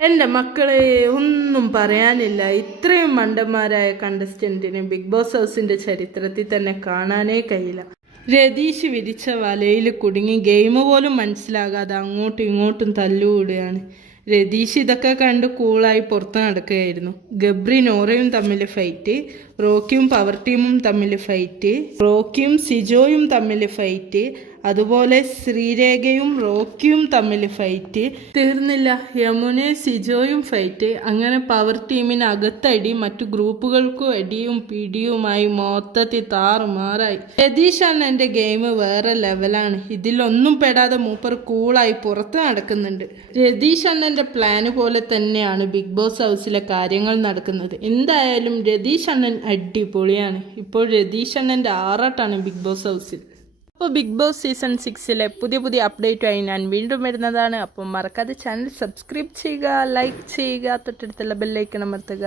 എന്റെ മക്കളെ ഒന്നും പറയാനില്ല. ഇത്രയും മണ്ടന്മാരായ കണ്ടസ്റ്റന്റിനെ ബിഗ് ബോസ് ഹൗസിന്റെ ചരിത്രത്തിൽ തന്നെ കാണാനേ കഴിയില്ല. രതീഷ് വിരിച്ച വലയിൽ കുടുങ്ങി ഗെയിം പോലും മനസ്സിലാകാതെ അങ്ങോട്ടും ഇങ്ങോട്ടും തല്ലുകൂടുകയാണ്. രതീഷ് ഇതൊക്കെ കണ്ട് കൂളായി പുറത്ത് നടക്കുകയായിരുന്നു. ഗബ്രി നോറയും തമ്മിൽ ഫൈറ്റ് റോക്കിയും പവർ ടീമും തമ്മിൽ ഫൈറ്റ് റോക്കിയും സിജോയും തമ്മിൽ ഫൈറ്റ് അതുപോലെ ശ്രീരേഖയും റോക്കിയും തമ്മിൽ ഫൈറ്റ് തീർന്നില്ല. യമുനെ സിജോയും ഫൈറ്റ് അങ്ങനെ പവർ ടീമിന് അകത്തടി മറ്റു ഗ്രൂപ്പുകൾക്കും അടിയും പിടിയുമായി മൊത്തത്തിൽ താറുമാറായി. രതീഷ് എന്റെ ഗെയിം വേറെ ലെവലാണ് ഇതിലൊന്നും പെടാതെ മൂപ്പർ കൂളായി പുറത്ത് നടക്കുന്നുണ്ട്. രതീഷ് അണ്ണന്റെ പ്ലാന് പോലെ തന്നെയാണ് ബിഗ് ബോസ് ഹൗസിലെ കാര്യങ്ങൾ നടക്കുന്നത്. എന്തായാലും രതീഷ് അണ്ണൻ അടിപൊളിയാണ്. ഇപ്പോൾ രതീഷ് അണ്ണന്റെ ആറാട്ടാണ് ബിഗ് ബോസ് ഹൗസിൽ അപ്പോൾ ബിഗ് ബോസ് സീസൺ സിക്സിലെ പുതിയ പുതിയ അപ്ഡേറ്റുമായി ഞാൻ വീണ്ടും വരുന്നതാണ്. അപ്പം മറക്കാതെ ചാനൽ സബ്സ്ക്രൈബ് ചെയ്യുക ലൈക്ക് ചെയ്യുക തൊട്ടടുത്തുള്ള ബെല്ലൈക്കൺ അമർത്തുക.